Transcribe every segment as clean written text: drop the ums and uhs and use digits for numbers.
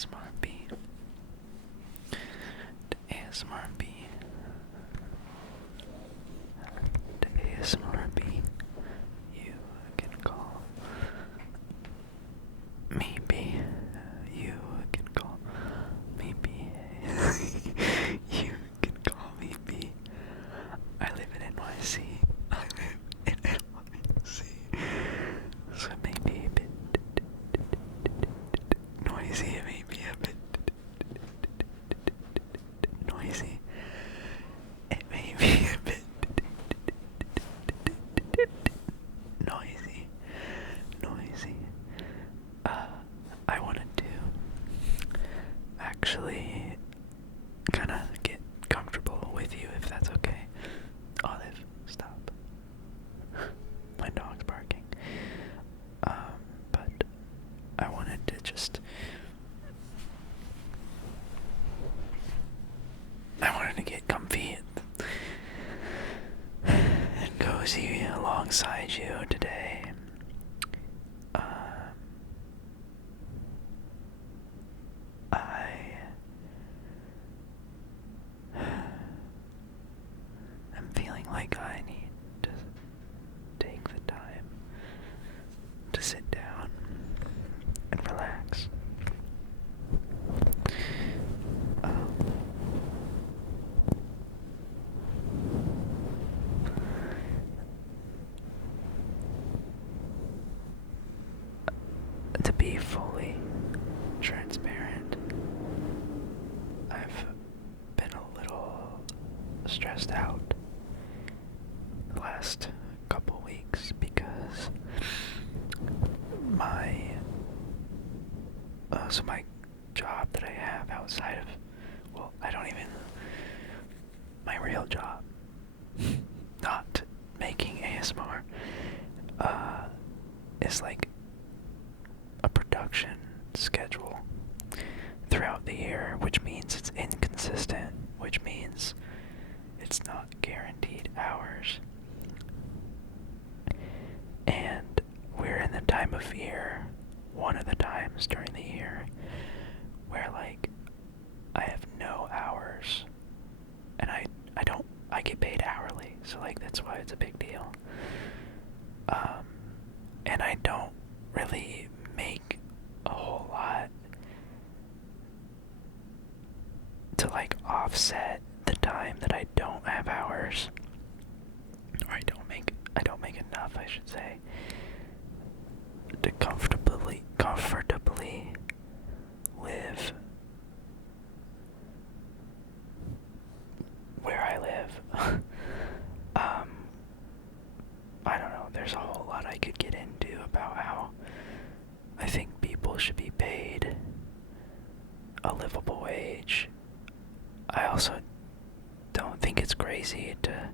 asmrbee. asmrbee. asmrbee. You can call me B. You can call me B. You can call me B. I live in NYC. I live in NYC. So it may be a bit noisy. It may be a bit noisy. It may be a bit noisy. I wanted to actually kind of get comfortable with you, if that's okay. Olive, stop. My dog's barking. But I wanted to get comfy and cozy alongside you today. I'm feeling like I need to take the time to sit down and relax. To be fully transparent, I've been a little stressed out the last couple weeks because my job that I have outside of, my real job, not making ASMR, is like a production schedule throughout the year, which means it's inconsistent, which means it's not guaranteed hours. And we're in the time of year, one of the times during the year, where like I have no hours, and I get paid hourly, so like that's why it's a big deal. And I don't really make a whole lot to like offset the time that I don't have hours, or I don't make enough, I should say, to comfortably live where I live. I don't know, there's a whole lot I could get into about how I think people should be paid a livable wage. I also don't think it's crazy to,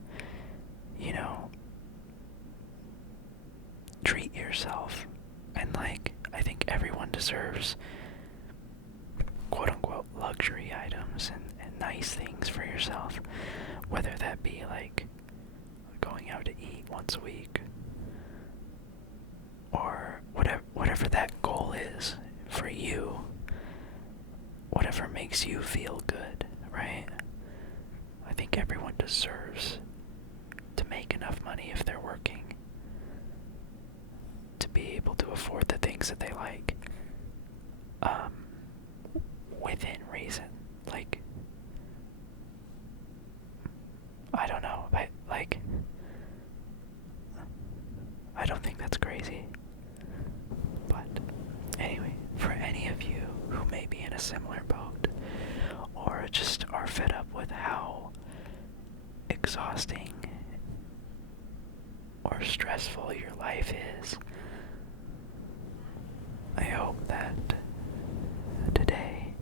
treat yourself. And like, I think everyone deserves quote unquote luxury items and nice things for yourself. Whether that be like going out to eat once a week, or whatever that goal is for you, whatever makes you feel good, right? I think everyone deserves to make enough money if they're working to be able to afford the things that they like, within reason. Like, I don't know, I don't think that's crazy. But anyway, for any of you who may be in a similar boat, or just are fed up with how exhausting or stressful your life is, I hope that today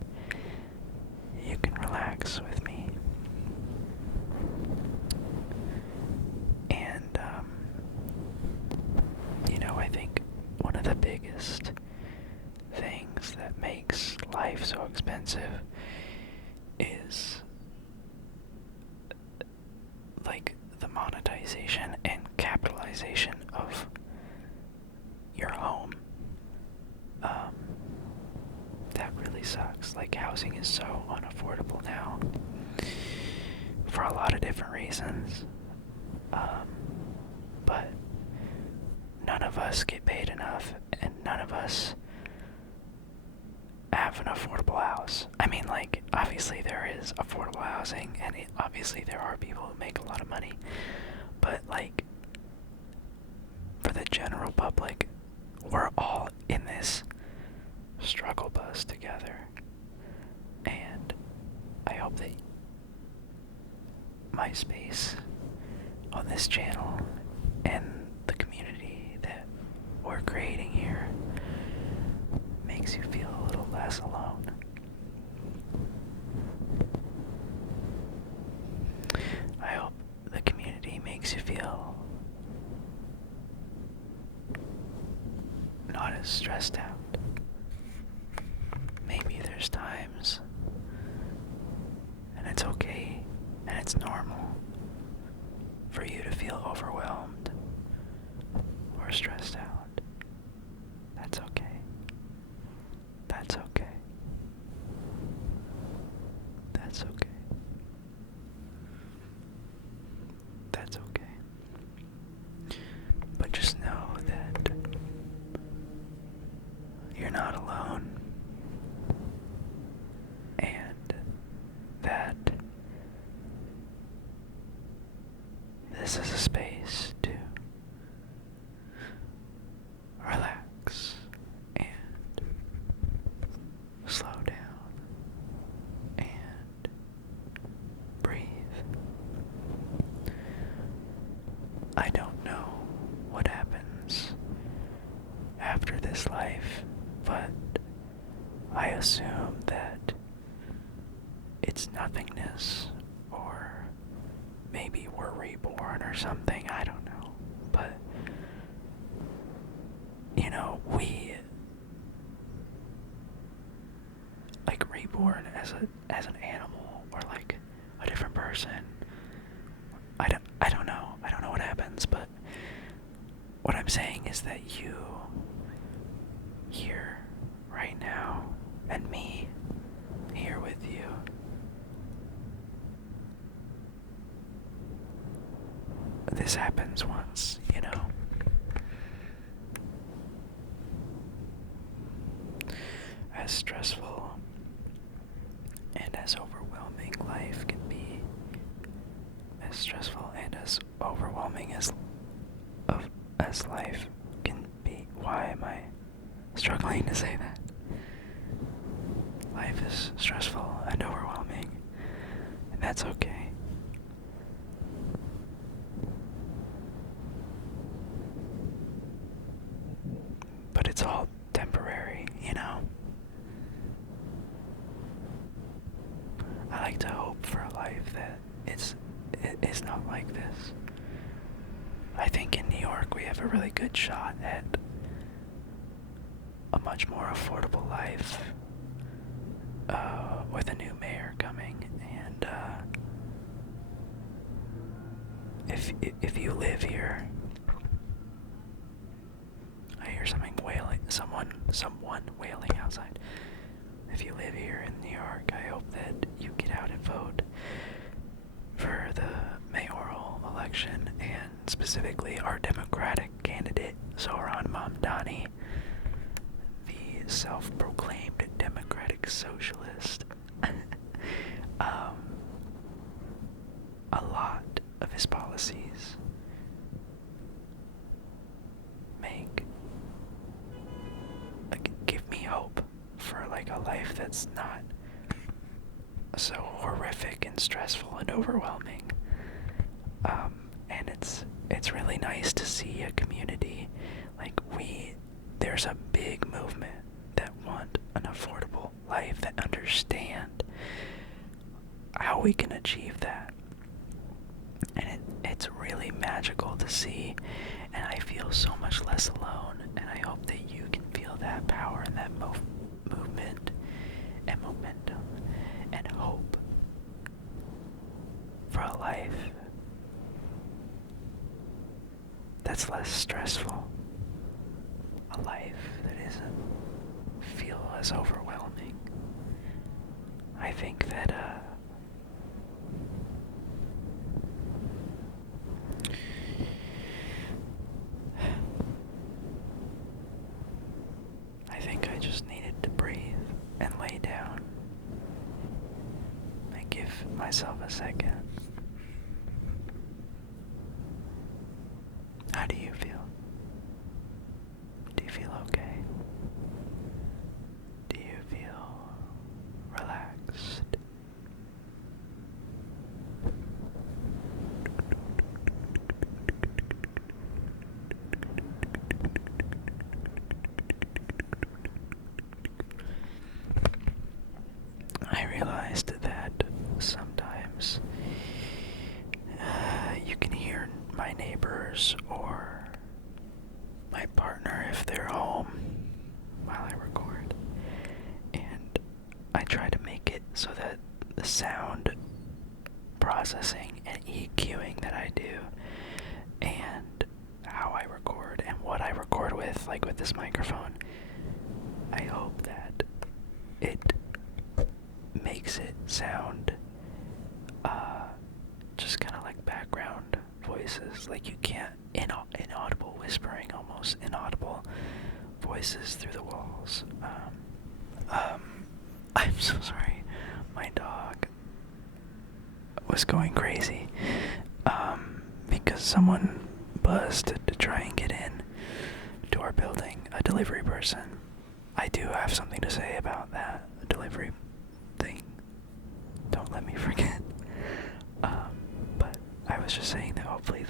you can relax with me. And, I think one of the biggest things that makes life so expensive is like the monetization and capitalization of your home. That really sucks. Like, housing is so unaffordable now for a lot of different reasons. But none of us get paid enough, and none of us have an affordable house. I mean, like, obviously there is affordable housing, and obviously there are people who make a lot of money, but, like, for the general public, we're all in this struggle bus together, and I hope that my space on this channel and the community that we're creating here makes you feel a little less alone. I hope the community makes you feel not as stressed out. Maybe there's times, and it's okay, and it's normal for you to feel overwhelmed or stressed out. That's okay. That's okay. That's okay. That's okay. But just know that you're not alone, and that this is a space to relax and slow down and breathe. I don't know what happens after this life, but I assume that it's nothingness, or maybe we're reborn or something, I don't know. But, you know, we, like, reborn as an animal, or like a different person. I don't know. I don't know what happens, but what I'm saying is that you here right now, and me here with you, this happens once, you know. As stressful and as overwhelming life can be, as stressful and as overwhelming as life can be. Why am I struggling to say that? Life is stressful and overwhelming, and that's okay. But it's all temporary, you know? I like to hope for a life that it is not like this. I think in New York we have a really good shot at a much more affordable life with a new mayor coming, and if you live here, I hear someone wailing outside. If you live here in New York, I hope that you get out and vote for the mayoral election, and specifically our Democratic candidate, Zohran Mamdani, the self-proclaimed Democratic Socialist. A lot of his policies give me hope for like a life that's not so horrific and stressful and overwhelming. And it's really nice to see a community like there's a big movement that want an affordable life, that understand how we can achieve that. And it's really magical to see, and I feel so much less alone, and I hope that you can feel that power and that movement and momentum and hope for a life that's less stressful, a life that isn't feel as overwhelming. think that I think I just needed to breathe and lay down and give myself a second. How do you feel? Do you feel okay? Do you feel relaxed? I realized that sometimes you can hear my neighbors or my partner if they're home while I record, and I try to make it so that the sound processing and EQing that I do and how I record and what I record with, like with this microphone, I hope that it makes it sound just kind of like background voices, like you can't inaudible whispering, almost inaudible voices through the walls. I'm so sorry, my dog was going crazy because someone buzzed to try and get in to our building, a delivery person. I do have something to say about that delivery thing. Don't let me forget. But I was just saying that hopefully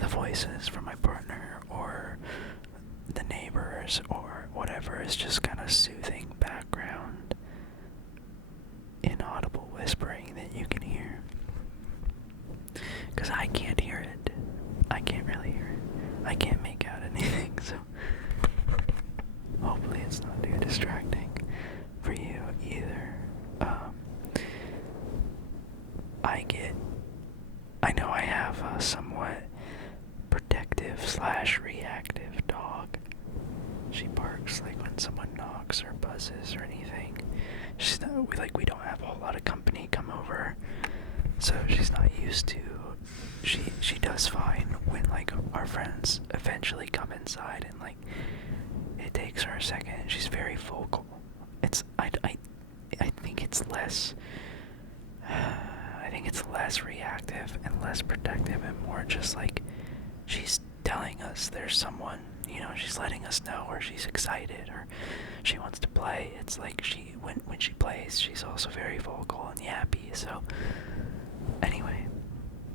the voices from my partner or the neighbors or whatever is just kind of soothing background, inaudible whispering that you can hear. Because I can't hear it. I can't really hear it. I can't make out anything, so hopefully it's not too distracting for you either. I know I have a somewhat protective / reactive dog. She barks like when someone knocks or buzzes or anything. She's not, we don't have a whole lot of company come over, so she's not used to. She does fine when like our friends eventually come inside, and like it takes her a second. She's very vocal. I think it's less. I think it's less reactive and less protective and more just like she's telling us there's someone, she's letting us know, or she's excited, or she wants to play. It's like when she plays, she's also very vocal and yappy. So anyway,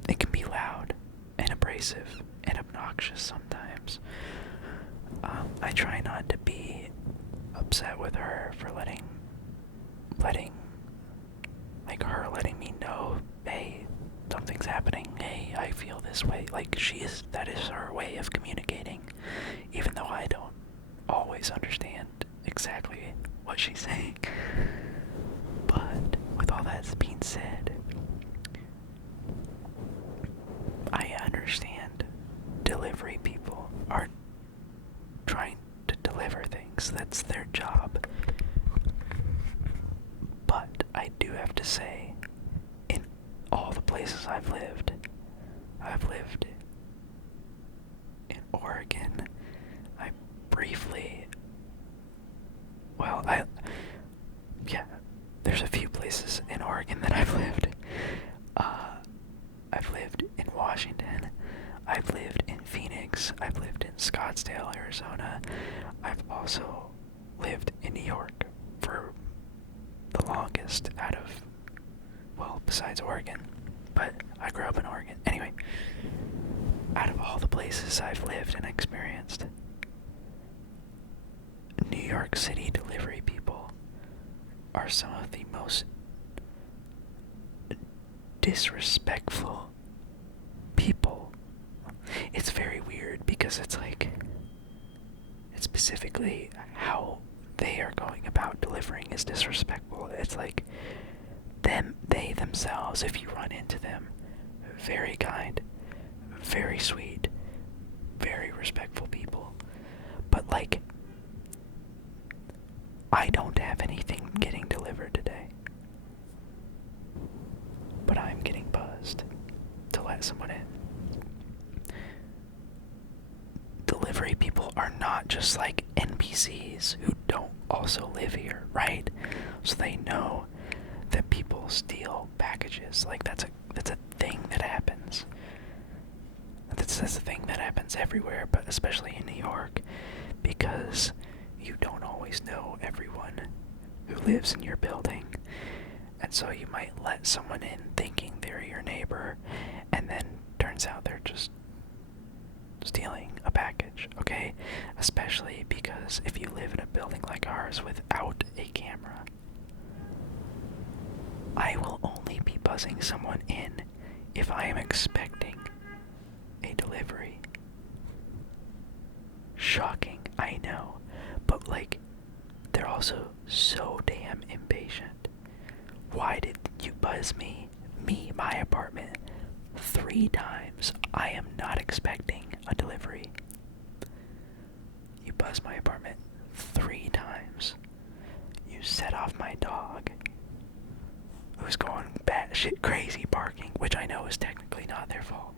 it can be loud and abrasive and obnoxious sometimes. I try not to be upset with her for letting letting me know, hey, something's happening, hey, I feel this way. Like that is her way of communicating, even though I don't always understand exactly what she's saying. But with all that being said, I understand delivery people are trying to deliver things. That's their job. But I do have to say, in all the places I've lived in Oregon. There's a few places in Oregon that I've lived. I've lived in Washington. I've lived in Phoenix. I've lived in Scottsdale, Arizona. I've also lived in New York for the longest besides Oregon. But I grew up in Oregon. Anyway, out of all the places I've lived and experienced, New York City delivery people are some of the most disrespectful people. It's very weird because it's specifically how they are going about delivering is disrespectful. It's like they themselves, if you run into them, very kind, very sweet, very respectful people. But I don't have anything getting delivered let someone in. Delivery people are not just like NPCs who don't also live here, right? So they know that people steal packages. Like that's a thing that happens. That's a thing that happens everywhere, but especially in New York, because you don't always know everyone who lives in your building. And so you might let someone in thinking they're your neighbor, and then turns out they're just stealing a package, okay? Especially because if you live in a building like ours without a camera, I will only be buzzing someone in if I am expecting a delivery. Shocking, I know, but like, they're also so damn impatient. Why did you buzz me, my apartment, 3 times? I am not expecting a delivery. You buzzed my apartment 3 times. You set off my dog, who's going batshit crazy barking, which I know is technically not their fault.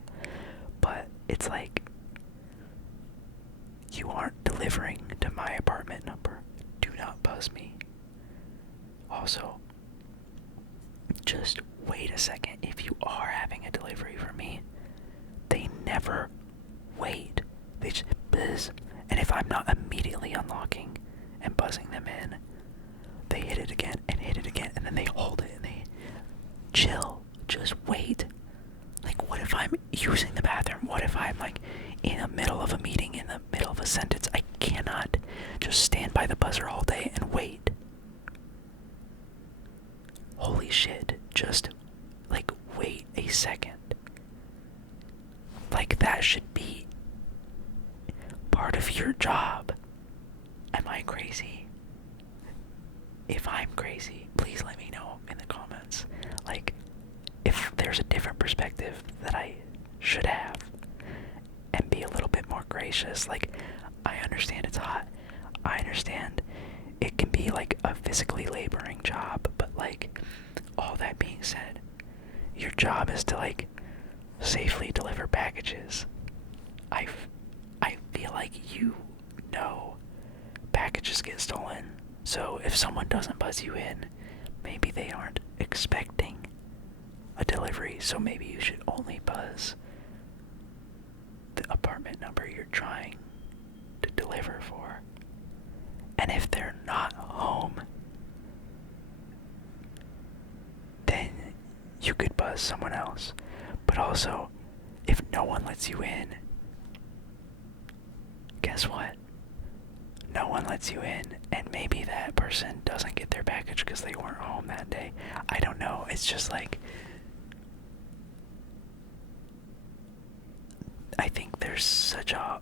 But it's like, you aren't delivering to my apartment number. Do not buzz me. Also, just wait a second. If you are having a delivery for me, they never wait. They just buzz. And if I'm not immediately unlocking and buzzing them in, they hit it again, and then they hold it, and they chill. Just wait. Like, what if I'm using the bathroom? What if I'm, like, in the middle of a meeting, in the middle of a sentence? I cannot just stand by the buzzer all day and wait. Holy shit. Just, like, wait a second. Like, that should be part of your job. Am I crazy? If I'm crazy, please let me know in the comments. Like, if there's a different perspective that I should have, and be a little bit more gracious. Like, I understand it's hot. I understand it can be like a physically laboring job, but like, all that being said, your job is to like safely deliver packages. I feel like you know packages get stolen. So if someone doesn't buzz you in, maybe they aren't expecting a delivery, so maybe you should only buzz the apartment number you're trying to deliver for. And if they're not home, then you could buzz someone else. But also, if no one lets you in, guess what? No one lets you in, and maybe that person doesn't get their package because they weren't home that day. I don't know. It's just like, I think there's such a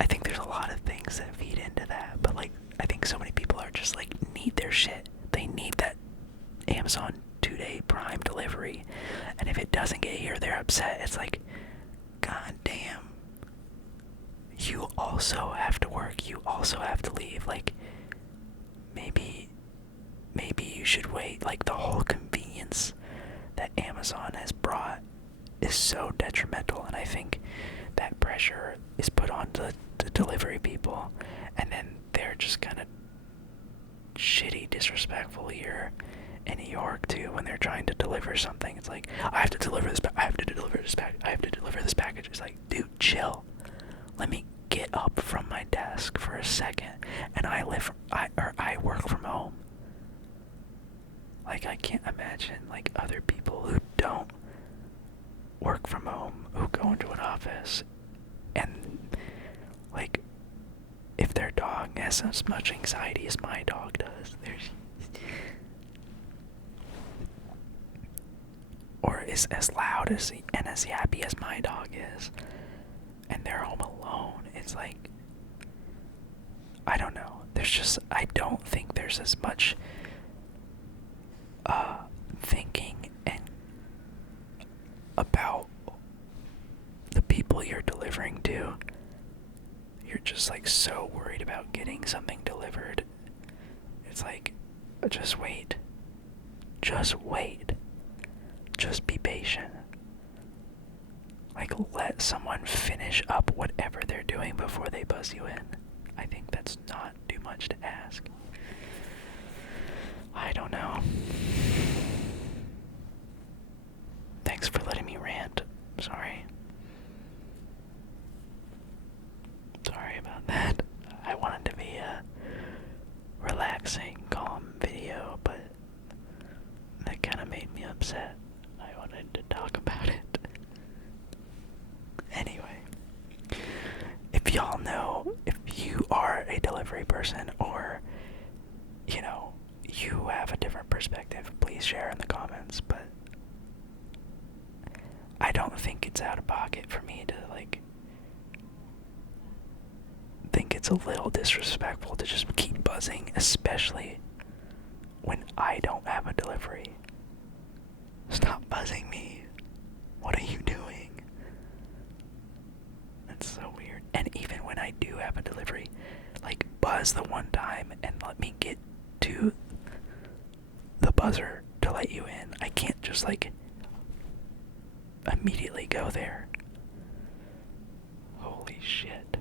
I think there's a lot of things that feed into that, but like, I think so many people are just like, need their shit. They need that Amazon 2-day Prime delivery, and if it doesn't get here, they're upset. It's like, god damn. You also have to work, you also have to leave. Like, maybe you should wait. Like, the whole convenience that Amazon has brought is so detrimental, and I think that pressure is put on the delivery people, and then they're just kind of shitty, disrespectful here in New York too when they're trying to deliver something. It's like, I have to deliver this package. It's like, dude, chill. Let me get up from my desk for a second, and I work from home. Like, I can't imagine like other people who don't work from home, who go into an office, and like, if their dog has as much anxiety as my dog does, or is as loud and as yappy as my dog is, and they're home alone, it's like, I don't know. I don't think there's as much thinking and about the people you're delivering to. You're just like so worried about getting something delivered. It's like, just wait. Just be patient. Like, let someone finish up whatever they're doing before they buzz you in. I think that's not too much to ask. I don't know. Thanks for letting me rant. Sorry. Sorry about that. I wanted to be a relaxing, calm video, but that kind of made me upset. I wanted to talk about it. Anyway, if y'all know, if you are a delivery person or, you know, you have a different perspective, please share in the comments, but I don't think it's out of pocket for me to, like, think it's a little disrespectful to just keep buzzing, especially when I don't have a delivery. Stop buzzing me. What are you doing? That's so weird. And even when I do have a delivery, like, buzz the one time and let me get to the buzzer to let you in. I can't just, like, immediately go there. Holy shit.